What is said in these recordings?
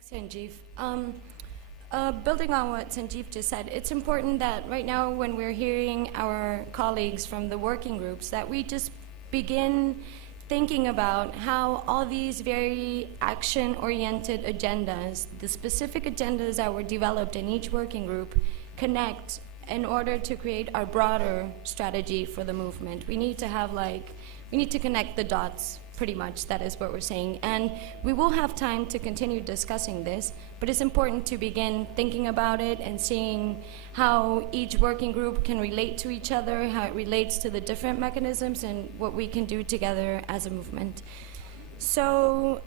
Thanks, Sanjeev. Building on what Sanjeev just said, it's important that right now when we're hearing our colleagues from the working groups that we just begin thinking about how all these very action-oriented agendas, the specific agendas that were developed in each working group, connect in order to create our broader strategy for the movement. We need to connect the dots, pretty much. That is what we're saying. And we will have time to continue discussing this, but it's important to begin thinking about it and seeing how each working group can relate to each other, how it relates to the different mechanisms, and what we can do together as a movement. So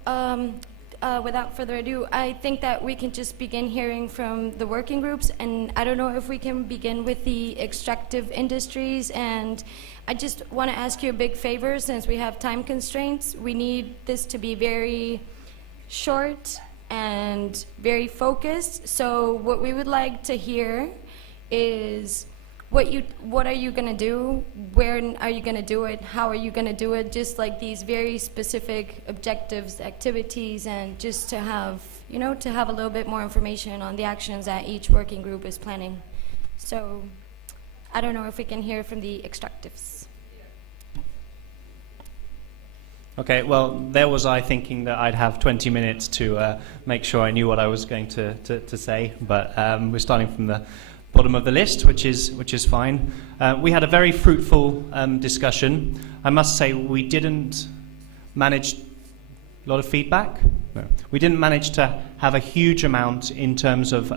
without further ado, I think that we can just begin hearing from the working groups, and I don't know if we can begin with the extractive industries. And I just want to ask you a big favor, since we have time constraints. We need this to be very short and very focused. So what we would like to hear is what are you going to do, where are you going to do it, how are you going to do it, just like these very specific objectives, activities, and just to have, to have a little bit more information on the actions that each working group is planning. So I don't know if we can hear from the extractives. Okay, well, there was I thinking that I'd have 20 minutes to make sure I knew what I was going to say, but we're starting from the bottom of the list, which is fine. We had a very fruitful discussion. I must say we didn't manage a lot of feedback. No. We didn't manage to have a huge amount in terms of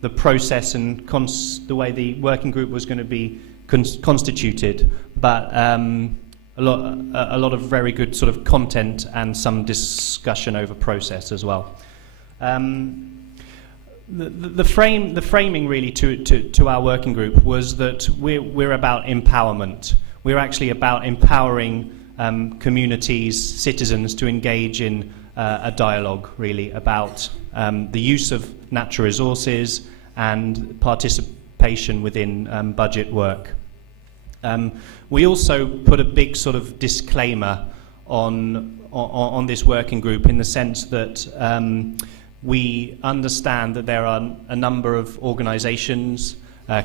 the process and the way the working group was going to be constituted, but a lot of very good sort of content and some discussion over process as well. The framing really to our working group was that we're about empowerment. We're actually about empowering communities, citizens to engage in a dialogue really about the use of natural resources and participation within budget work. We also put a big sort of disclaimer on this working group, in the sense that we understand that there are a number of organizations,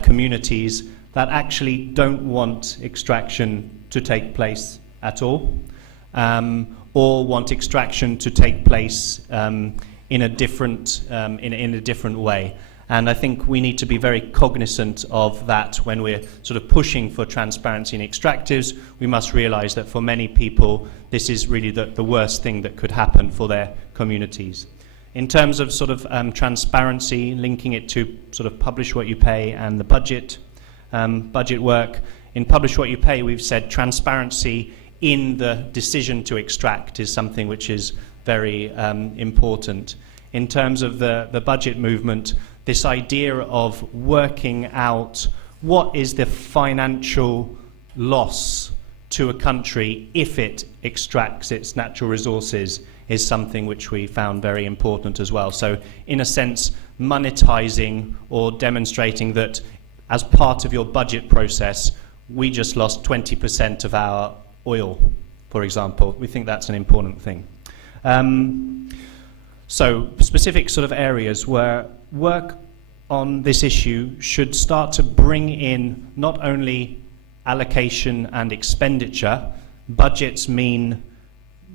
communities, that actually don't want extraction to take place at all, or want extraction to take place in a different way. And I think we need to be very cognizant of that when we're sort of pushing for transparency in extractives. We must realize that for many people, this is really the worst thing that could happen for their communities. In terms of sort of transparency, linking it to sort of Publish What You Pay and the budget work, in Publish What You Pay, we've said transparency in the decision to extract is something which is very important. In terms of the budget movement, this idea of working out what is the financial loss to a country if it extracts its natural resources is something which we found very important as well. So in a sense, monetizing or demonstrating that as part of your budget process, we just lost 20% of our oil, for example. We think that's an important thing. So specific sort of areas where work on this issue should start to bring in not only allocation and expenditure. Budgets mean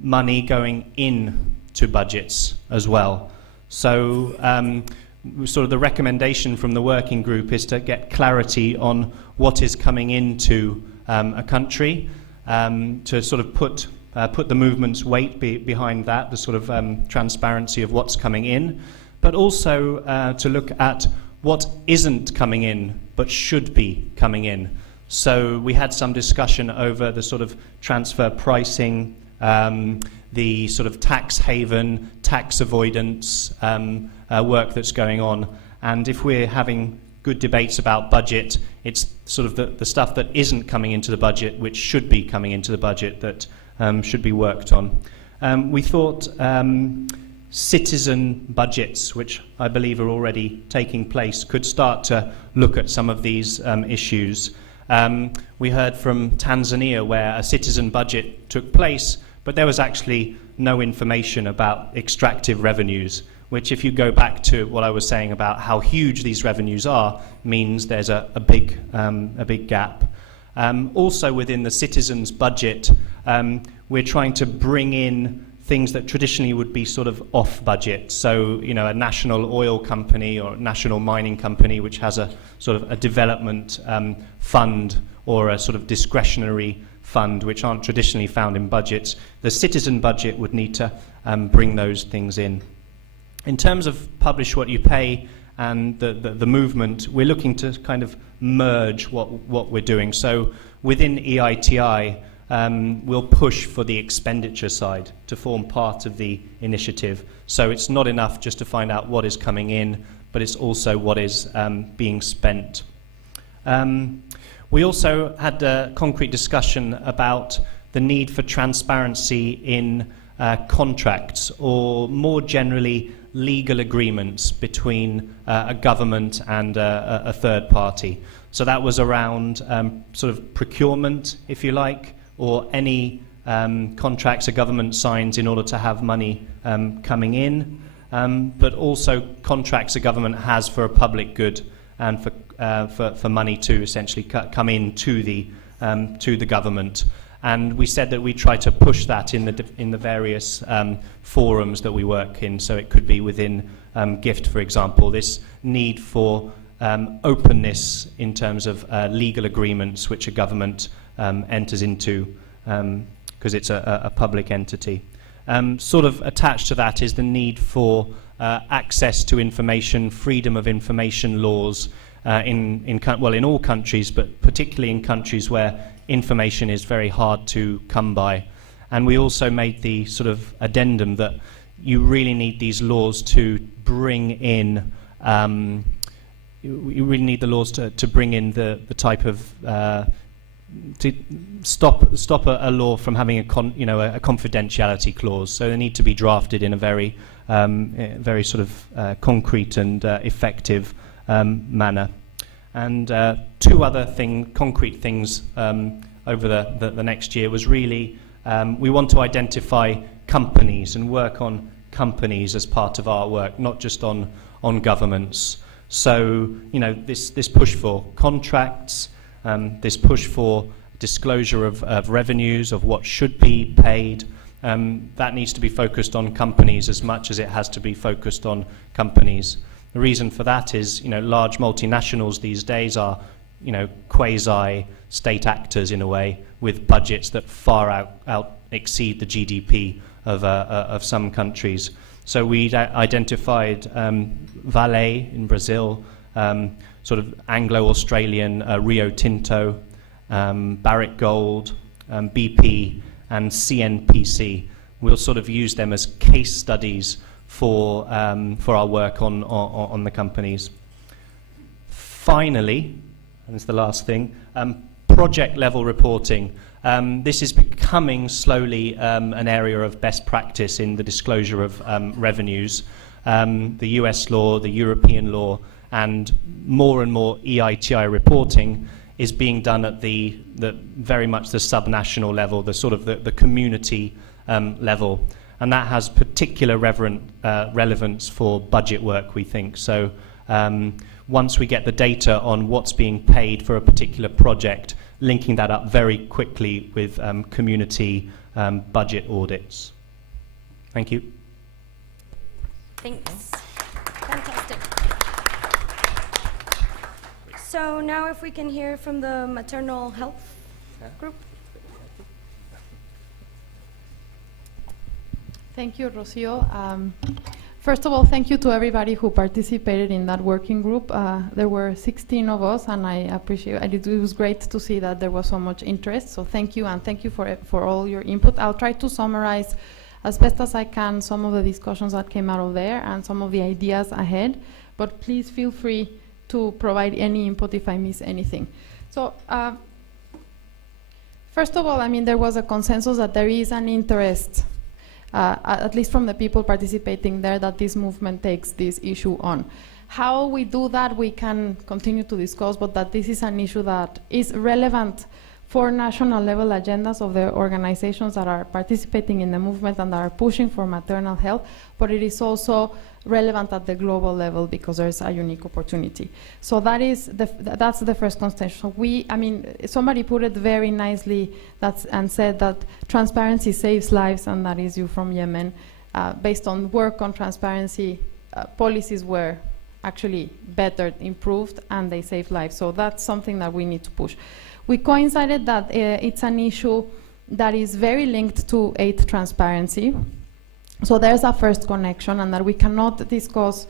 money going in to budgets as well. So sort of the recommendation from the working group is to get clarity on what is coming into a country, to sort of put the movement's weight behind that, the sort of transparency of what's coming in, but also to look at what isn't coming in but should be coming in. So we had some discussion over the sort of transfer pricing, the sort of tax haven, tax avoidance work that's going on. And if we're having good debates about budget, it's sort of the stuff that isn't coming into the budget, which should be coming into the budget, that should be worked on. We thought citizen budgets, which I believe are already taking place, could start to look at some of these issues. We heard from Tanzania where a citizen budget took place, but there was actually no information about extractive revenues, which, if you go back to what I was saying about how huge these revenues are, means there's a big gap. Also within the citizens' budget, we're trying to bring in things that traditionally would be sort of off budget. So, you know, a national oil company or national mining company which has a sort of a development fund or a sort of discretionary fund which aren't traditionally found in budgets. The citizen budget would need to bring those things in. In terms of Publish What You Pay and the movement, we're looking to kind of merge what we're doing. So within EITI, we'll push for the expenditure side to form part of the initiative. So it's not enough just to find out what is coming in, but it's also what is being spent. We also had a concrete discussion about the need for transparency in contracts, or more generally legal agreements between a government and a third party. So that was around sort of procurement, if you like, or any contracts a government signs in order to have money coming in, but also contracts a government has for a public good and for money to essentially come in to the government. And we said that we try to push that in the various forums that we work in. So it could be within GIFT, for example, this need for openness in terms of legal agreements which a government enters into, because it's a public entity. Sort of attached to that is the need for access to information, freedom of information laws in all countries, but particularly in countries where information is very hard to come by. And we also made the sort of addendum that you really need these laws to bring in you really need the laws to bring in the type of to stop a law from having a confidentiality clause. So they need to be drafted in a very sort of concrete and effective manner. And two other concrete things over the next year was really we want to identify companies and work on companies as part of our work, not just on governments. So, you know, this push for contracts, this push for disclosure of revenues, of what should be paid, that needs to be focused on companies as much as it has to be focused on companies. The reason for that is, you know, large multinationals these days are, you know, quasi-state actors in a way, with budgets that far out exceed the GDP of some countries. So we identified Vale in Brazil, sort of Anglo-Australian Rio Tinto, Barrick Gold, BP, and CNPC. We'll sort of use them as case studies for our work on the companies. Finally, and it's the last thing, project level reporting. This is becoming slowly an area of best practice in the disclosure of revenues. The US law, the European law, and more EITI reporting is being done at the very much the subnational level, the sort of the community level. And that has particular relevance for budget work, we think. So once we get the data on what's being paid for a particular project, linking that up very quickly with community budget audits. Thank you. Thanks. Fantastic. So now if we can hear from the maternal health group. Thank you, Rocio. First of all, thank you to everybody who participated in that working group. There were 16 of us, and I appreciate it. It was great to see that there was so much interest. So thank you, and thank you for all your input. I'll try to summarize as best as I can some of the discussions that came out of there and some of the ideas ahead. But please feel free to provide any input if I miss anything. So first of all, I mean, there was a consensus that there is an interest, at least from the people participating there, that this movement takes this issue on. How we do that, we can continue to discuss, but that this is an issue that is relevant for national level agendas of the organizations that are participating in the movement and that are pushing for maternal health, but it is also relevant at the global level because there's a unique opportunity. So that's the first contention. Somebody put it very nicely and said that transparency saves lives, and that is you from Yemen. Based on work on transparency, policies were actually better, improved, and they saved lives. So that's something that we need to push. We coincided that it's an issue that is very linked to aid transparency. So there's a first connection, and that we cannot discuss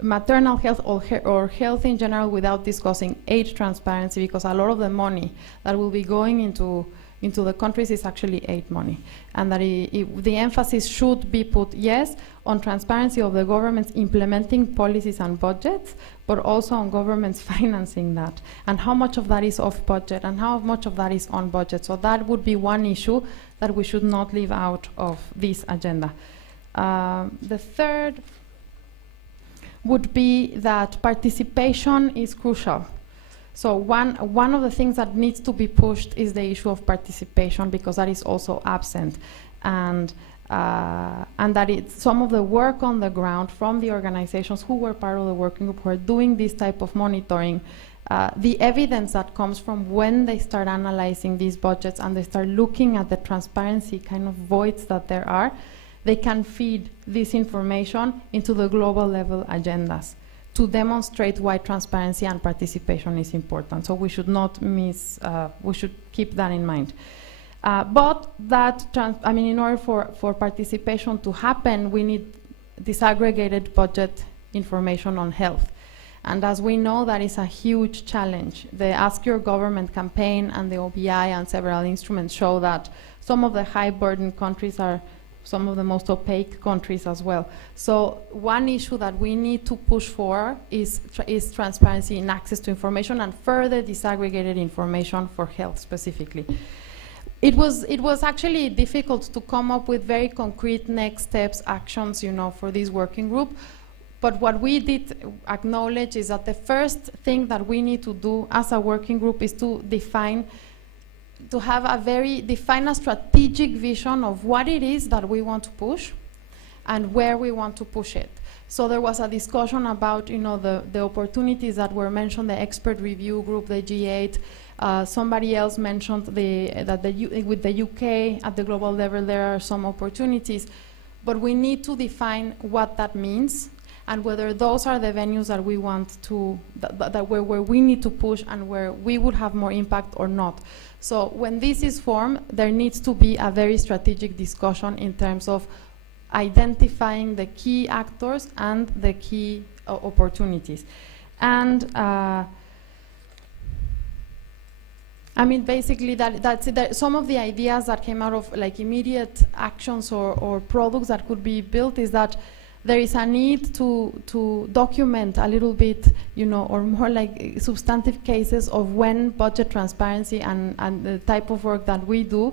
maternal health or health in general without discussing aid transparency, because a lot of the money that will be going into the countries is actually aid money. And that the emphasis should be put, yes, on transparency of the governments implementing policies and budgets, but also on governments financing that, and how much of that is off budget and how much of that is on budget. So that would be one issue that we should not leave out of this agenda. The third would be that participation is crucial. So one of the things that needs to be pushed is the issue of participation, because that is also absent, and that some of the work on the ground from the organizations who were part of the working group who are doing this type of monitoring, the evidence that comes from when they start analyzing these budgets and they start looking at the transparency kind of voids that there are, they can feed this information into the global level agendas to demonstrate why transparency and participation is important. So we should not we should keep that in mind. But that, in order for participation to happen, we need disaggregated budget information on health. And as we know, that is a huge challenge. The Ask Your Government campaign and the OBI and several instruments show that some of the high burden countries are some of the most opaque countries as well. So one issue that we need to push for is transparency in access to information and further disaggregated information for health specifically. It was actually difficult to come up with very concrete next steps, actions, for this working group. But what we did acknowledge is that the first thing that we need to do as a working group is to define a strategic vision of what it is that we want to push and where we want to push it. So there was a discussion about, the opportunities that were mentioned, the expert review group, the G8. Somebody else mentioned with the UK at the global level there are some opportunities, but we need to define what that means and whether those are the venues that we want to, where we need to push and where we would have more impact or not. So when this is formed, there needs to be a very strategic discussion in terms of identifying the key actors and the key opportunities. And basically that's it. Some of the ideas that came out of immediate actions or products that could be built is that there is a need to document a little bit, or more like substantive cases of when budget transparency and the type of work that we do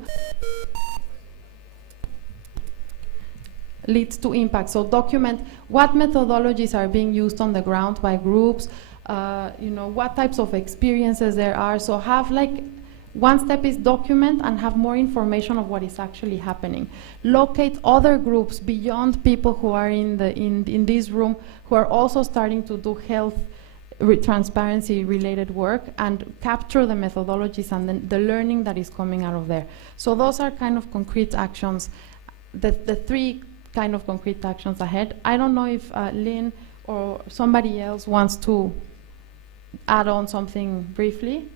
leads to impact. So document what methodologies are being used on the ground by groups, what types of experiences there are. So have one step is document and have more information of what is actually happening. Locate other groups beyond people who are in this room who are also starting to do health transparency related work and capture the methodologies and the learning that is coming out of there. So those are kind of concrete actions, the three kind of concrete actions ahead. I don't know if Lynn or somebody else wants to add on something briefly.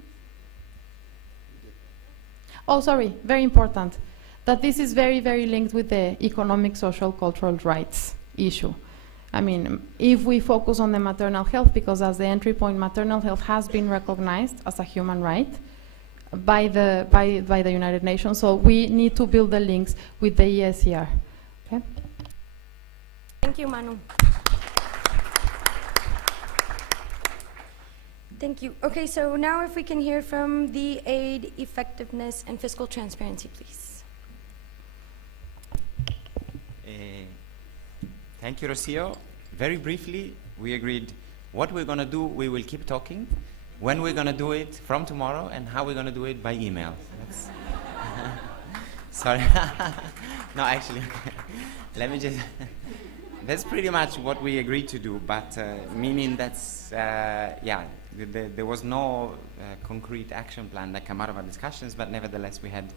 Oh, sorry, very important, that this is very, very linked with the economic, social, cultural rights issue. If we focus on the maternal health, because as the entry point, maternal health has been recognized as a human right by the United Nations, so we need to build the links with the ESCR. Okay? Thank you, Manu. Thank you. Okay, so now if we can hear from the aid effectiveness and fiscal transparency, please. Thank you, Rocio. Very briefly, we agreed what we're going to do, we will keep talking, when we're going to do it from tomorrow, and how we're going to do it by email. Sorry. No, actually, let me just... That's pretty much what we agreed to do, but meaning that's, there was no concrete action plan that came out of our discussions, but nevertheless we had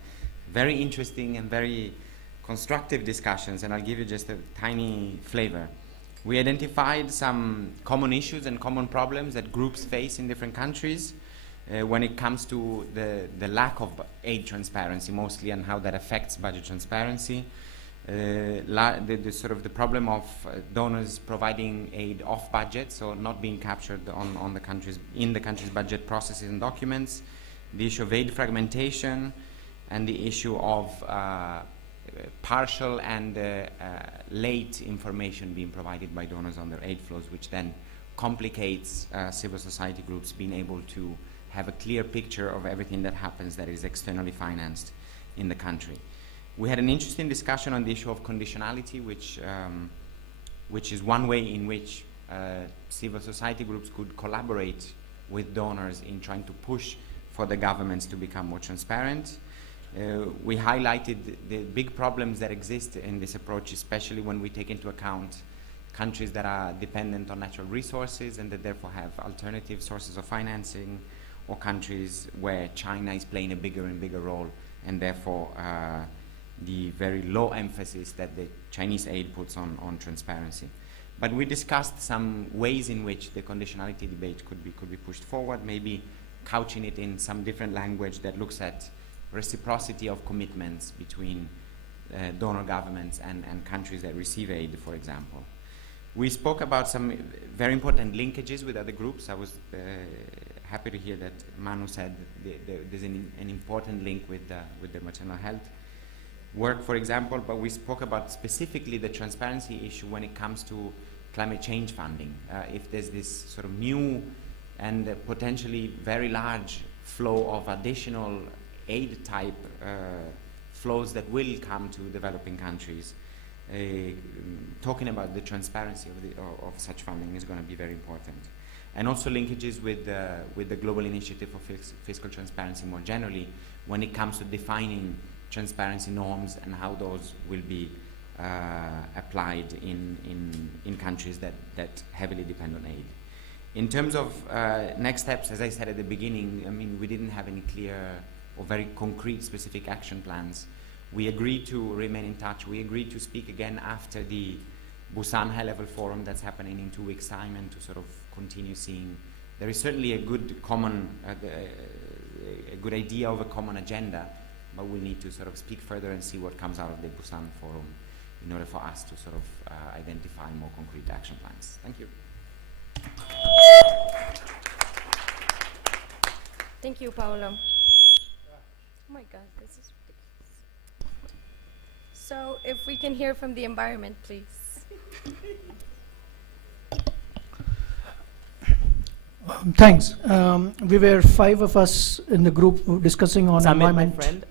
very interesting and very constructive discussions, and I'll give you just a tiny flavor. We identified some common issues and common problems that groups face in different countries when it comes to the lack of aid transparency mostly, and how that affects budget transparency. The problem of donors providing aid off budget, so not being captured on the country's budget processes and documents, the issue of aid fragmentation, and the issue of partial and late information being provided by donors on their aid flows, which then complicates civil society groups being able to have a clear picture of everything that happens that is externally financed in the country. We had an interesting discussion on the issue of conditionality, which is one way in which civil society groups could collaborate with donors in trying to push for the governments to become more transparent. We highlighted the big problems that exist in this approach, especially when we take into account countries that are dependent on natural resources and that therefore have alternative sources of financing, or countries where China is playing a bigger and bigger role, and therefore the very low emphasis that the Chinese aid puts on transparency. But we discussed some ways in which the conditionality debate could be pushed forward, maybe couching it in some different language that looks at reciprocity of commitments between donor governments and countries that receive aid, for example. We spoke about some very important linkages with other groups. I was happy to hear that Manu said there's an important link with the maternal health work, for example, but we spoke about specifically the transparency issue when it comes to climate change funding. If there's this sort of new and potentially very large flow of additional aid type flows that will come to developing countries, talking about the transparency of such funding is going to be very important. And also linkages with the Global Initiative for Fiscal Transparency more generally when it comes to defining transparency norms and how those will be applied in countries that heavily depend on aid. In terms of next steps, as I said at the beginning, I mean, we didn't have any clear or very concrete specific action plans. We agreed to remain in touch. We agreed to speak again after the Busan High-Level Forum that's happening in 2 weeks' time, and to sort of continue seeing. There is certainly a good common, a good idea of a common agenda, but we need to sort of speak further and see what comes out of the Busan Forum in order for us to sort of identify more concrete action plans. Thank you. Thank you, Paolo. Oh my God, this is ridiculous. So if we can hear from the environment, please. Thanks. We were 5 of us in the group discussing on Samit, environment. my friend,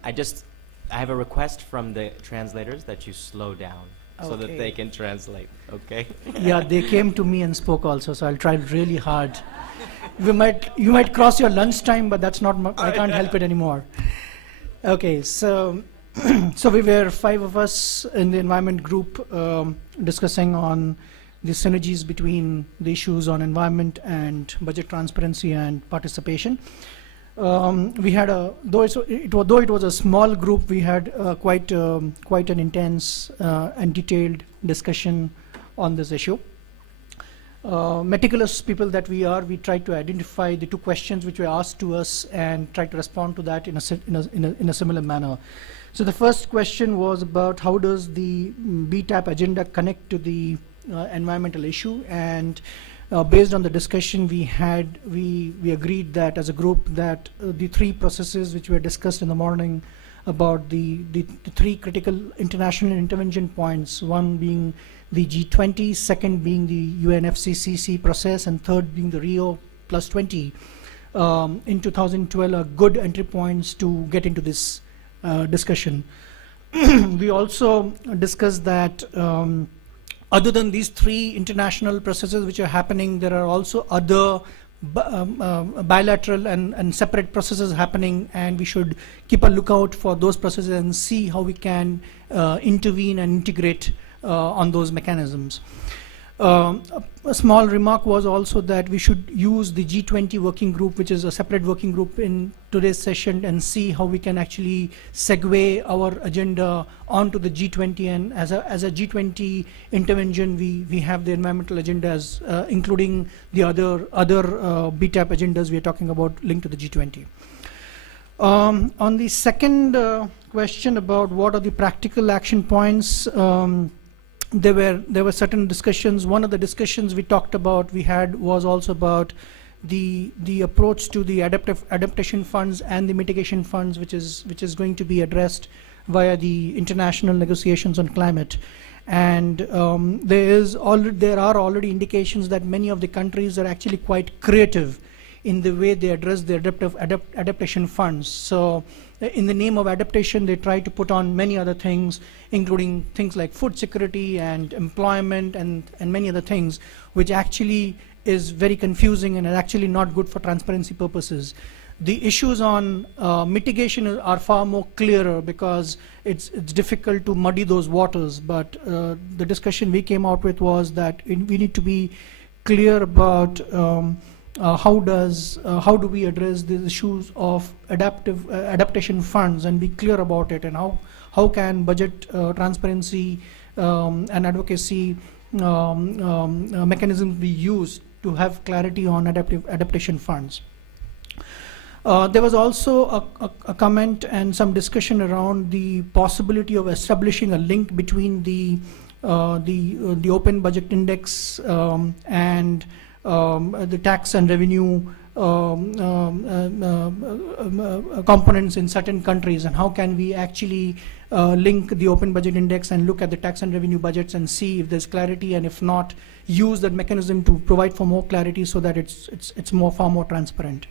I have a request from the translators that you slow down so that Okay. they can translate, okay? Yeah, they came to me and spoke also, so I'll try really hard. You might cross your lunch time, but that's not. I can't help it anymore. Okay, so so we were 5 of us in the environment group discussing on the synergies between the issues on environment and budget transparency and participation. We had though it was a small group, we had quite an intense and detailed discussion on this issue. Meticulous people that we are, we tried to identify the 2 questions which were asked to us and try to respond to that in a similar manner. So the first question was about how does the BTAP agenda connect to the environmental issue, and based on the discussion we had, we agreed that as a group that the 3 processes which were discussed in the morning about the 3 critical international intervention points, one being the G20, second being the UNFCCC process, and third being the Rio +20 in 2012 are good entry points to get into this discussion. We also discussed that other than these 3 international processes which are happening, there are also other bilateral and separate processes happening, and we should keep a lookout for those processes and see how we can intervene and integrate on those mechanisms. A small remark was also that we should use the G20 working group, which is a separate working group in today's session, and see how we can actually segue our agenda onto the G20. And as a G20 intervention, we have the environmental agenda as including the other BTAP agendas we are talking about linked to the G20. On the second question about what are the practical action points, there were certain discussions. One of the discussions we had was also about the approach to the adaptation funds and the mitigation funds, which is going to be addressed via the international negotiations on climate. And there are already indications that many of the countries are actually quite creative in the way they address the adaptation funds. So in the name of adaptation, they try to put on many other things, including things like food security and employment and many other things, which actually is very confusing and are actually not good for transparency purposes. The issues on mitigation are far more clearer because it's difficult to muddy those waters. But the discussion we came out with was that we need to be clear about how do we address the issues of adaptation funds and be clear about it, and how can budget transparency and advocacy mechanisms be used to have clarity on adaptation funds. There was also a comment and some discussion around the possibility of establishing a link between the open budget index and the tax and revenue components in certain countries, and how can we actually link the open budget index and look at the tax and revenue budgets and see if there's clarity, and if not, use that mechanism to provide for more clarity so that it's far more transparent.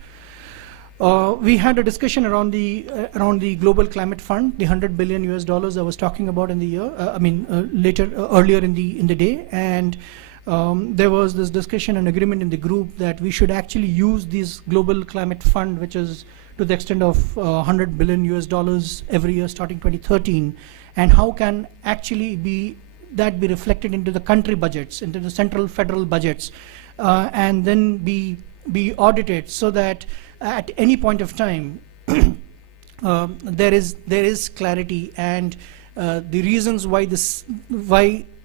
We had a discussion around the Global Climate Fund, the $100 billion I was talking about in the year. Earlier in the day, and there was this discussion and agreement in the group that we should actually use this Global Climate Fund, which is to the extent of $100 billion every year starting 2013, and how can actually be reflected into the country budgets, into the central federal budgets, and then be audited, so that at any point of time there is clarity, and the reasons why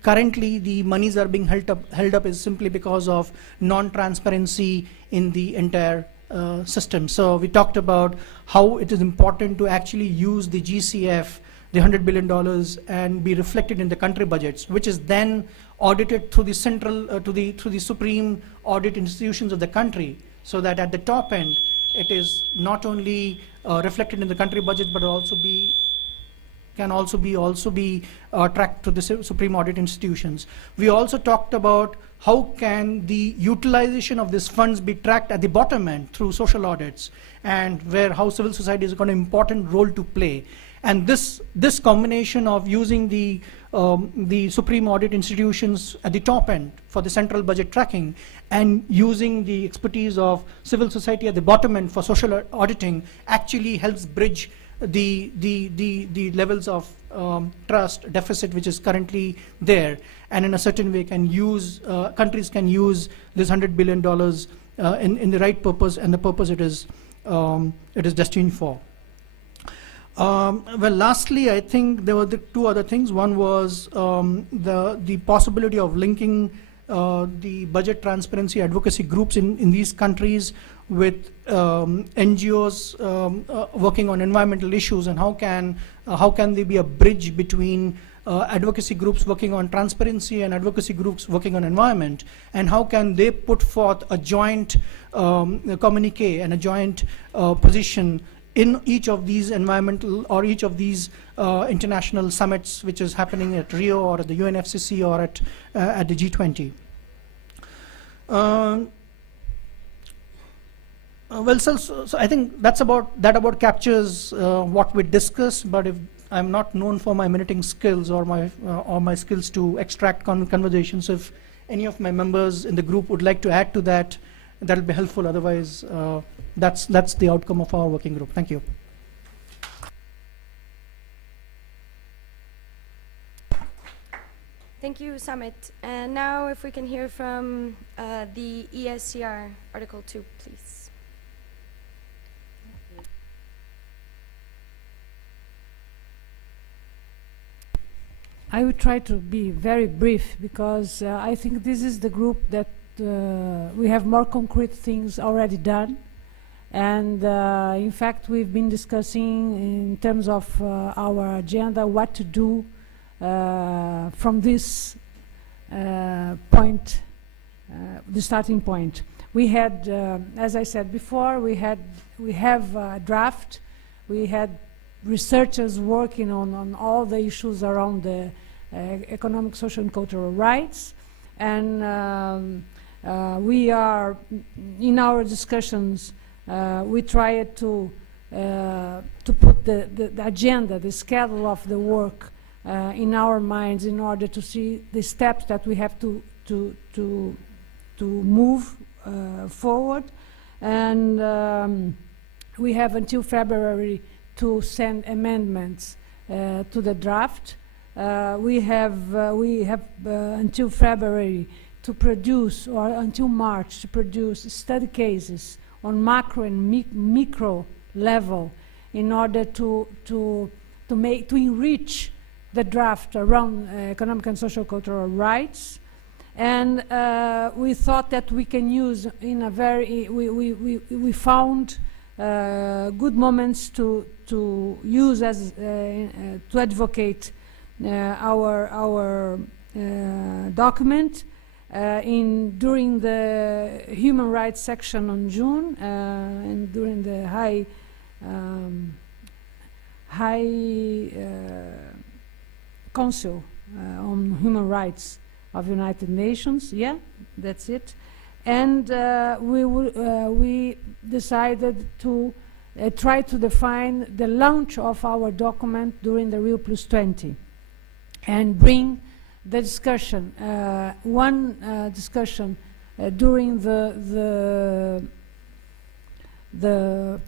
currently the monies are being held up is simply because of non-transparency in the entire system. So we talked about how it is important to actually use the GCF, the $100 billion, and be reflected in the country budgets, which is then audited through the central, through the supreme audit institutions of the country, so that at the top end it is not only reflected in the country budget, but can also be tracked to the supreme audit institutions. We also talked about how can the utilization of these funds be tracked at the bottom end through social audits, and how civil society is got an important role to play. And this combination of using the supreme audit institutions at the top end for the central budget tracking, and using the expertise of civil society at the bottom end for social auditing, actually helps bridge the levels of trust deficit which is currently there, and in a certain way countries can use this $100 billion in the right purpose and the purpose it is destined for. Well, lastly, I think there were the two other things. One was the possibility of linking the budget transparency advocacy groups in these countries with NGOs working on environmental issues, and how can they be a bridge between advocacy groups working on transparency and advocacy groups working on environment, and how can they put forth a joint communique and a joint position in each of these environmental or each of these international summits, which is happening at Rio or at the UNFCCC or at the G20. Well, so I think that about captures what we discussed. But if I'm not known for my minuting skills or my skills to extract conversations, so if any of my members in the group would like to add to that, that'll be helpful. Otherwise, that's the outcome of our working group. Thank you. Thank you, Samit. And now if we can hear from the ESCR, Article 2, please. I will try to be very brief because I think this is the group that we have more concrete things already done. And in fact, we've been discussing in terms of our agenda what to do from this point, the starting point. We had, as I said before, we have a draft. We had researchers working on all the issues around the economic, social, and cultural rights. And we are, in our discussions, we try to put the agenda, the schedule of the work in our minds in order to see the steps that we have to move forward. And we have until February to send amendments to the draft. We have until February to produce, or until March to produce study cases on macro and micro level in order to enrich the draft around economic and social cultural rights. And we thought that we can use in a very, we found good moments to use as to advocate our document during the human rights section on June and during the high Council on Human Rights of United Nations. Yeah, that's it. And we decided to try to define the launch of our document during the Rio Plus 20 and bring the discussion, one discussion during the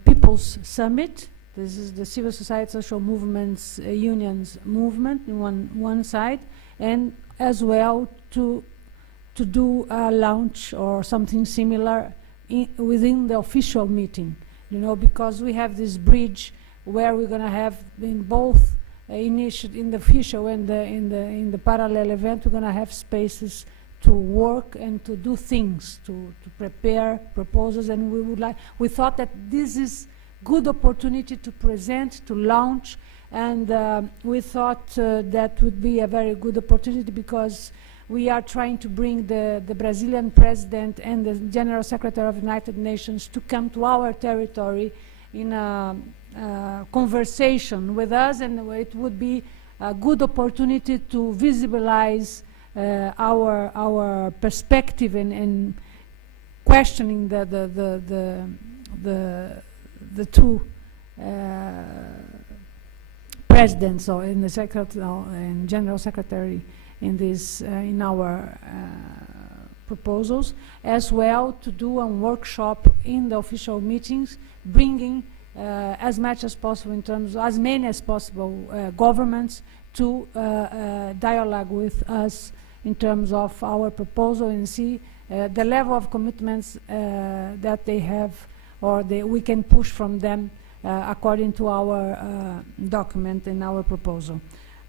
People's Summit. This is the civil society, social movements, unions movement on one side, and as well to do a launch or something similar within the official meeting, you know, because we have this bridge where we're going to have in both in the official and in the parallel event, we're going to have spaces to work and to do things, to prepare proposals, and we thought that this is good opportunity to present, to launch, and we thought that would be a very good opportunity because we are trying to bring the Brazilian president and the General Secretary of the United Nations to come to our territory in a conversation with us, and it would be a good opportunity to visibilize our perspective in questioning the two presidents or in the secretary and General Secretary in this in our proposals, as well to do a workshop in the official meetings, bringing as much as possible in terms of as many as possible governments to dialogue with us in terms of our proposal and see the level of commitments that they have or we can push from them according to our document and our proposal.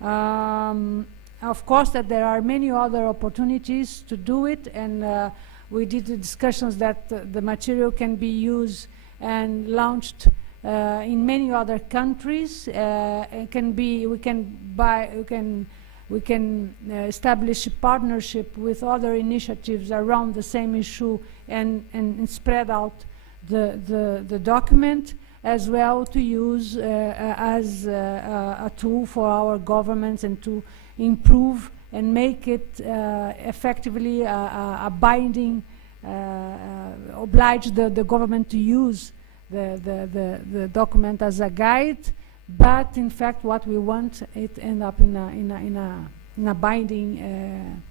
Of course that there are many other opportunities to do it, and we did the discussions that the material can be used and launched in many other countries. It can be, we can establish a partnership with other initiatives around the same issue and spread out the document, as well to use as a tool for our governments and to improve and make it effectively a binding, oblige the government to use the document as a guide, but in fact what we want it end up in a binding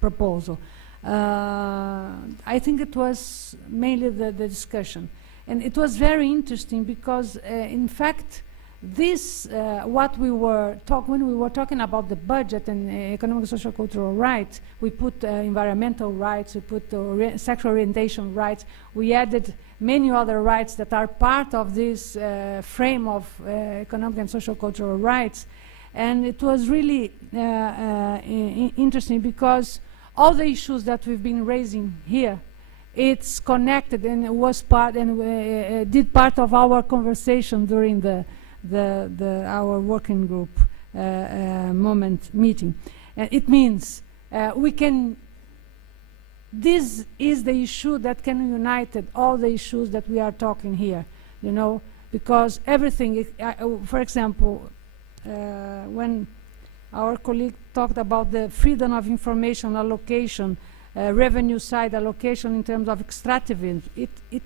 proposal. I think it was mainly the discussion, and it was very interesting because in fact this, what we were when we were talking about the budget and economic, social, cultural rights, we put environmental rights, we put sexual orientation rights, we added many other rights that are part of this frame of economic and social, cultural rights. And it was really interesting because all the issues that we've been raising here, it's connected and it was part and did part of our conversation during our working group meeting. It means we can. This is the issue that can unite all the issues that we are talking here, you know, because everything. For example, when our colleague talked about the freedom of information allocation, revenue side allocation in terms of extractivism, it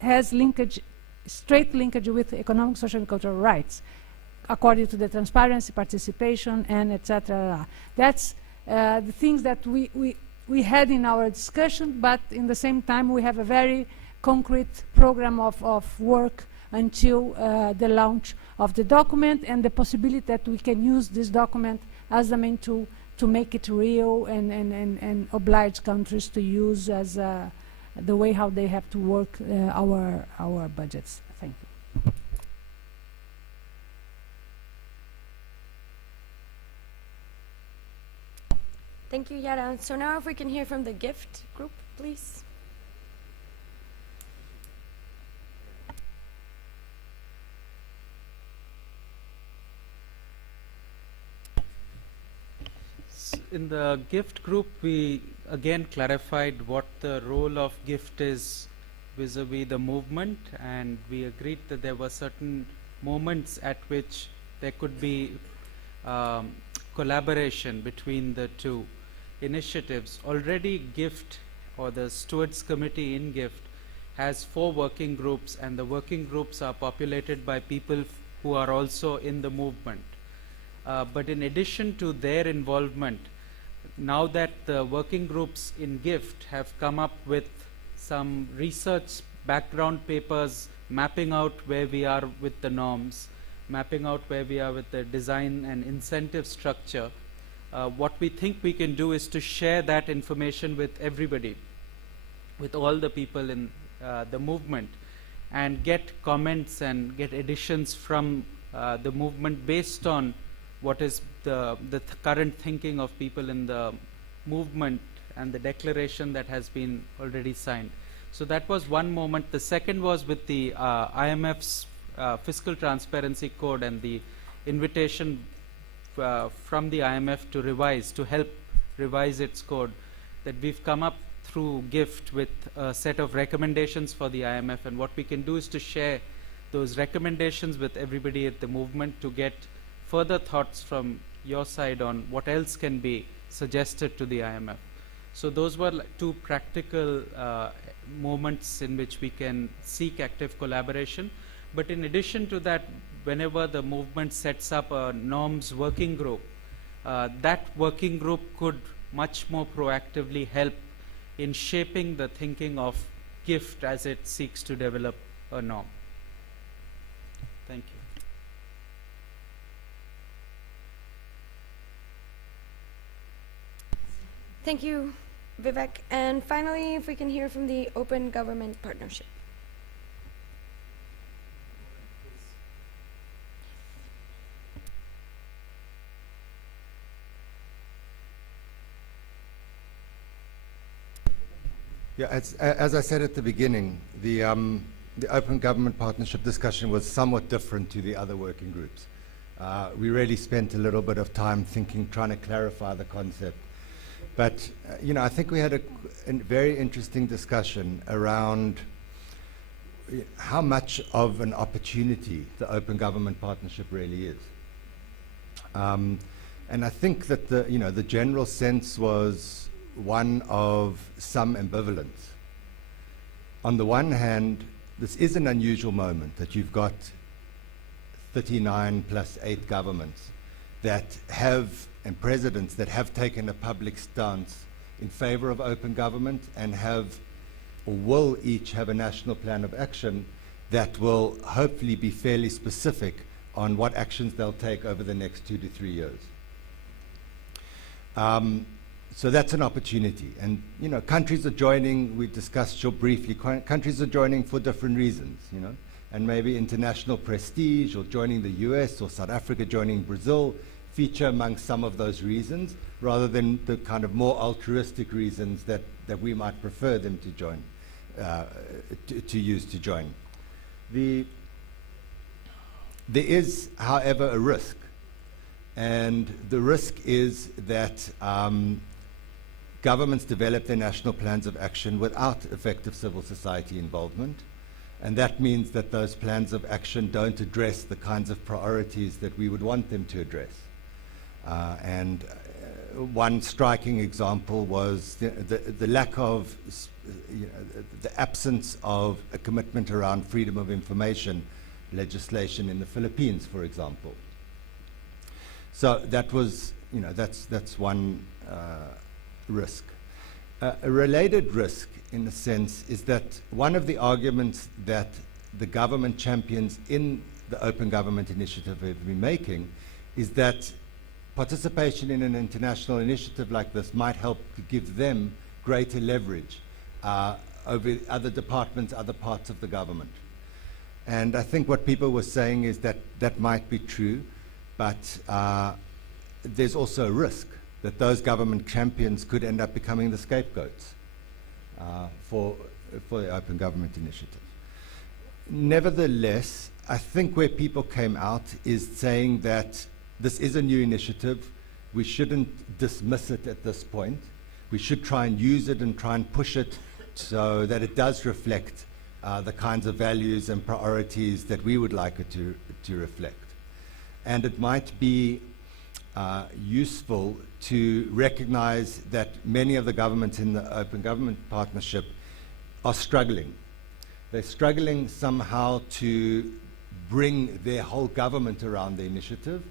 has linkage, straight linkage with economic, social, and cultural rights, according to the transparency, participation, and etc. That's the things that we had in our discussion, but in the same time we have a very concrete program of work until the launch of the document and the possibility that we can use this document as the main tool to make it real and oblige countries to use as the way how they have to work our budgets. Thank you. Thank you, Yara. So now if we can hear from the GIFT group, please. In the GIFT group, we again clarified what the role of GIFT is vis-a-vis the movement, and we agreed that there were certain moments at which there could be collaboration between the two initiatives. Already GIFT, or the Stewards Committee in GIFT, has 4 working groups, and the working groups are populated by people who are also in the movement. But in addition to their involvement, now that the working groups in GIFT have come up with some research background papers mapping out where we are with the norms, mapping out where we are with the design and incentive structure, what we think we can do is to share that information with everybody, with all the people in the movement, and get comments and get additions from the movement based on what is the current thinking of people in the movement and the declaration that has been already signed. So that was one moment. The second was with the IMF's Fiscal Transparency Code and the invitation from the IMF to help revise its code, that we've come up through GIFT with a set of recommendations for the IMF, and what we can do is to share those recommendations with everybody at the movement to get further thoughts from your side on what else can be suggested to the IMF. So those were two practical moments in which we can seek active collaboration. But in addition to that, whenever the movement sets up a norms working group, that working group could much more proactively help in shaping the thinking of GIFT as it seeks to develop a norm. Thank you. Thank you, Vivek. And finally, if we can hear from the Open Government Partnership. Yeah, as I said at the beginning, the Open Government Partnership discussion was somewhat different to the other working groups. We really spent a little bit of time thinking, trying to clarify the concept. But, I think we had a very interesting discussion around how much of an opportunity the Open Government Partnership really is. And I think that the general sense was one of some ambivalence. On the one hand, this is an unusual moment that you've got 39 plus 8 governments that have, and presidents that have taken a public stance in favor of open government and have, or will each have a national plan of action that will hopefully be fairly specific on what actions they'll take over the next 2 to 3 years. So that's an opportunity. And, you know, countries are joining, we discussed briefly, countries are joining for different reasons, you know, and maybe international prestige or joining the US or South Africa joining Brazil feature among some of those reasons rather than the kind of more altruistic reasons that we might prefer them to join, to use to join. There is, however, a risk. And the risk is that governments develop their national plans of action without effective civil society involvement. And that means that those plans of action don't address the kinds of priorities that we would want them to address. One striking example was the lack of, the absence of a commitment around freedom of information legislation in the Philippines, for example. So that was, you know, that's one risk. A related risk, in a sense, is that one of the arguments that the government champions in the Open Government Initiative have been making is that participation in an international initiative like this might help to give them greater leverage over other departments, other parts of the government. And I think what people were saying is that that might be true, but there's also a risk that those government champions could end up becoming the scapegoats for the Open Government Initiative. Nevertheless, I think where people came out is saying that this is a new initiative. We shouldn't dismiss it at this point. We should try and use it and try and push it so that it does reflect the kinds of values and priorities that we would like it to reflect. And it might be useful to recognize that many of the governments in the Open Government Partnership are struggling. They're struggling somehow to bring their whole government around the initiative,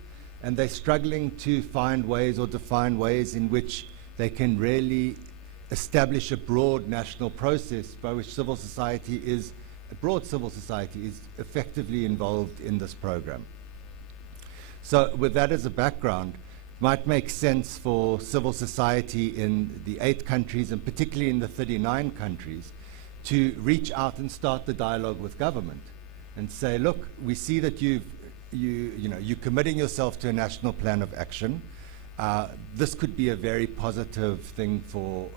and they're struggling to find ways or define ways in which they can really establish a broad national process by which civil society is, a broad civil society is effectively involved in this program. So with that as a background, it might make sense for civil society in the 8 countries, and particularly in the 39 countries, to reach out and start the dialogue with government and say, look, we see that you're committing yourself to a national plan of action. This could be a very positive thing for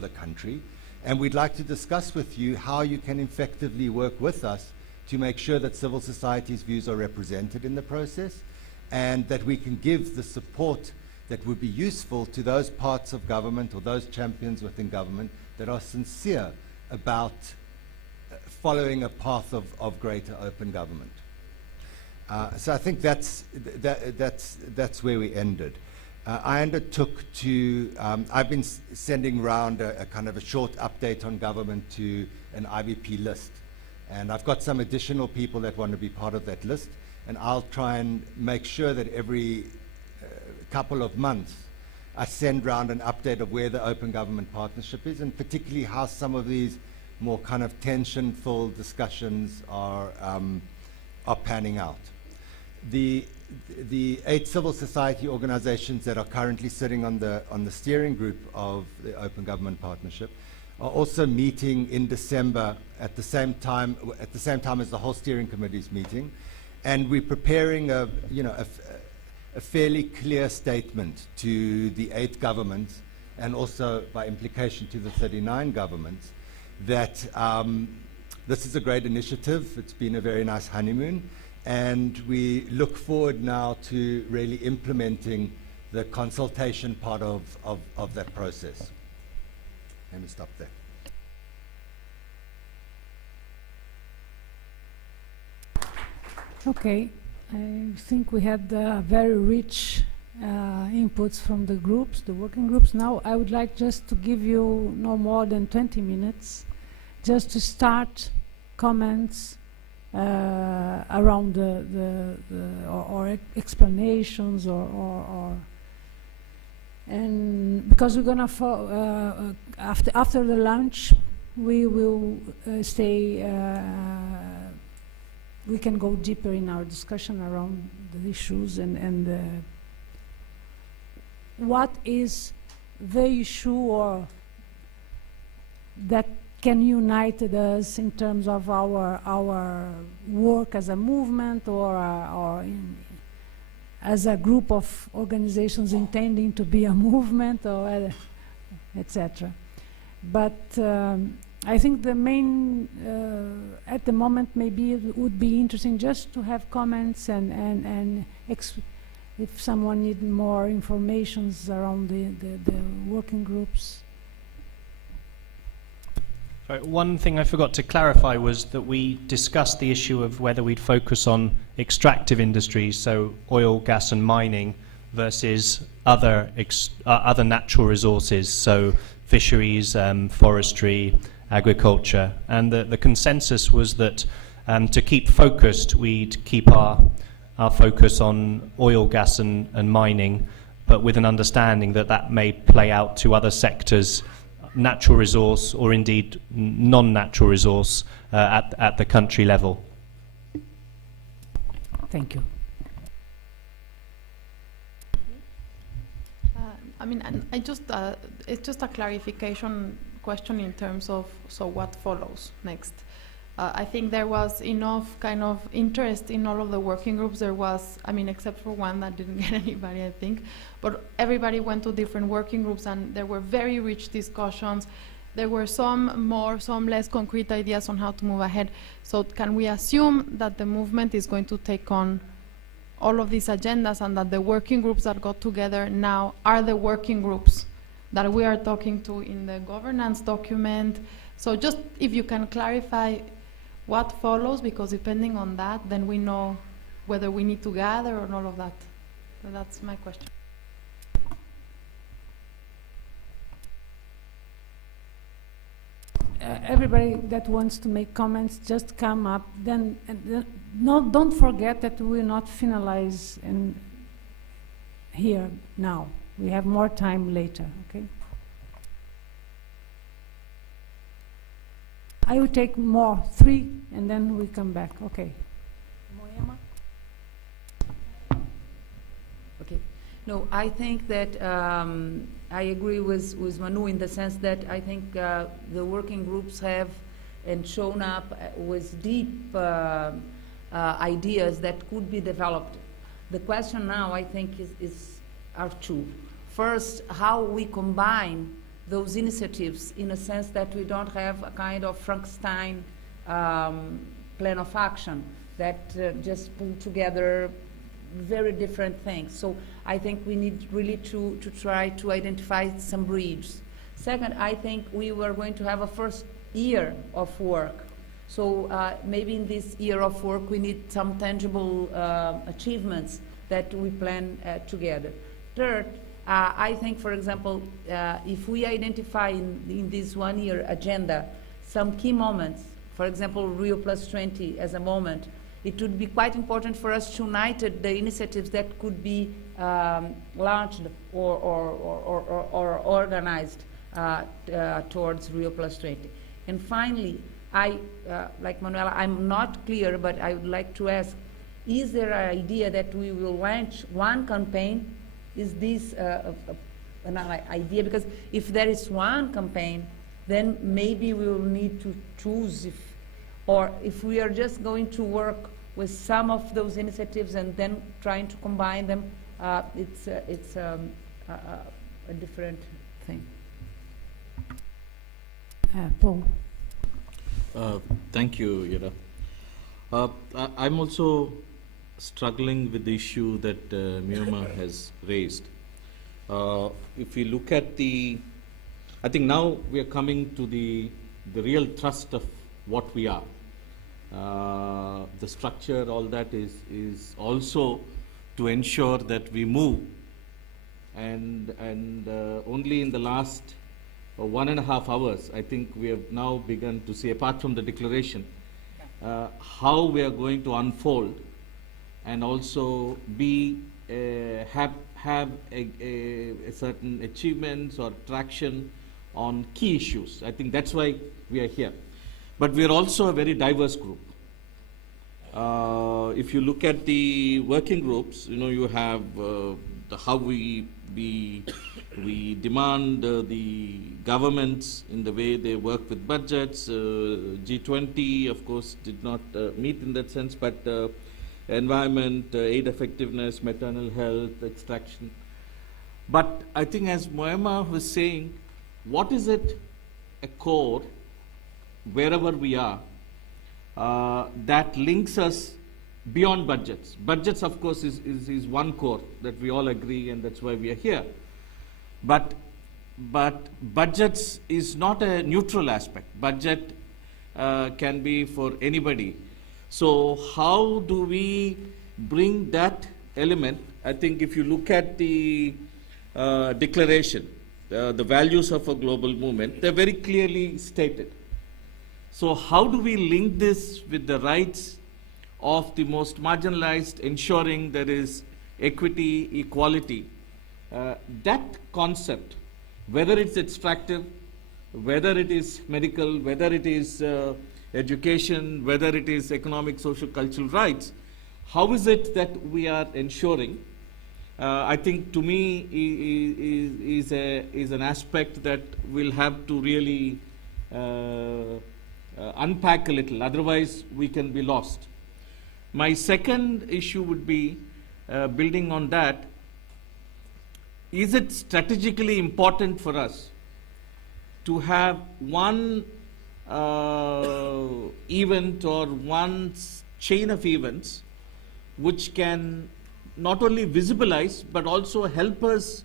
the country. And we'd like to discuss with you how you can effectively work with us to make sure that civil society's views are represented in the process, and that we can give the support that would be useful to those parts of government or those champions within government that are sincere about following a path of greater open government. So I think that's where we ended. I undertook to, I've been sending around a kind of a short update on government to an IBP list. And I've got some additional people that want to be part of that list. And I'll try and make sure that every couple of months I send round an update of where the Open Government Partnership is, and particularly how some of these more kind of tension-filled discussions are panning out. The 8 civil society organizations that are currently sitting on the steering group of the Open Government Partnership are also meeting in December at the same time as the whole steering committee is meeting. And we're preparing a fairly clear statement to the 8 governments, and also by implication to the 39 governments, that this is a great initiative. It's been a very nice honeymoon, and we look forward now to really implementing the consultation part of that process. Let me stop there. Okay, I think we had very rich inputs from the groups, the working groups. Now I would like just to give you no more than 20 minutes just to start comments around or explanations and because we're gonna after the lunch we will stay we can go deeper in our discussion around the issues and what is the issue or that can unite us in terms of our work as a movement or as a group of organizations intending to be a movement or etc. But I think the main, at the moment, maybe it would be interesting just to have comments and if someone needs more information around the working groups. Sorry, one thing I forgot to clarify was that we discussed the issue of whether we'd focus on extractive industries, so oil, gas and mining, versus other natural resources, so fisheries, forestry, agriculture. And the consensus was that to keep focused, we'd keep our focus on oil, gas and mining, but with an understanding that that may play out to other sectors, natural resource or indeed non-natural resource at the country level. Thank you. I mean, and it's just a clarification question in terms of, so what follows next? I think there was enough kind of interest in all of the working groups. There was, I mean, except for one that didn't get anybody, I think, but everybody went to different working groups and there were very rich discussions. There were some more, some less concrete ideas on how to move ahead. So can we assume that the movement is going to take on all of these agendas and that the working groups that got together now are the working groups that we are talking to in the governance document? So just if you can clarify what follows, because depending on that, then we know whether we need to gather or all of that. So that's my question. Everybody that wants to make comments, just come up. Then, don't forget that we will not finalize here now. We have more time later, okay? I will take more, 3, and then we come back. Okay. Moema? Okay. No, I think that I agree with Manu in the sense that I think the working groups have and shown up with deep ideas that could be developed. The question now, I think, are 2. First, how we combine those initiatives in a sense that we don't have a kind of Frankenstein plan of action that just pull together very different things. So I think we need really to try to identify some bridges. Second, I think we were going to have a first year of work. So maybe in this year of work we need some tangible achievements that we plan together. Third, I think, for example, if we identify in this 1-year agenda some key moments, for example, Rio Plus 20 as a moment, it would be quite important for us to unite the initiatives that could be launched or organized towards Rio Plus 20. And finally, like Manuela, I'm not clear, but I would like to ask, is there an idea that we will launch one campaign? Is this an idea? Because if there is one campaign, then maybe we will need to choose or if we are just going to work with some of those initiatives and then trying to combine them, it's a different thing. Paul. Thank you, Yara. I'm also struggling with the issue that Moema has raised. If you look at I think now we are coming to the real thrust of what we are. The structure, all that is also to ensure that we move. And only in the last 1.5 hours, I think we have now begun to see, apart from the declaration, how we are going to unfold and also have a certain achievements or traction on key issues. I think that's why we are here. But we are also a very diverse group. If you look at the working groups, you have how we demand the governments in the way they work with budgets. G20, of course, did not meet in that sense, but environment, aid effectiveness, maternal health, extraction. But I think, as Moema was saying, what is it, a core, wherever we are, that links us beyond budgets? Budgets, of course, is one core that we all agree, and that's why we are here. But budgets is not a neutral aspect. Budget can be for anybody. So how do we bring that element? I think if you look at the declaration, the values of a global movement, they're very clearly stated. So how do we link this with the rights of the most marginalized, ensuring there is equity, equality? That concept, whether it's extractive, whether it is medical, whether it is education, whether it is economic, social, cultural rights, how is it that we are ensuring? I think, to me, is an aspect that we'll have to really unpack a little, otherwise we can be lost. My second issue would be, building on that, is it strategically important for us to have one event or one chain of events which can not only visualize but also help us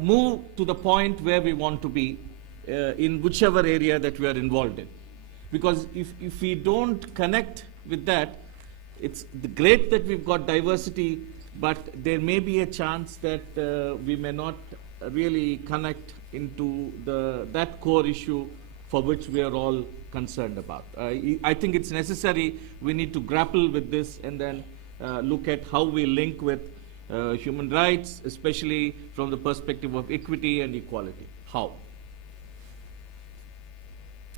move to the point where we want to be in whichever area that we are involved in? Because if we don't connect with that, it's great that we've got diversity, but there may be a chance that we may not really connect into that core issue for which we are all concerned about. I think it's necessary, we need to grapple with this and then look at how we link with human rights, especially from the perspective of equity and equality. How?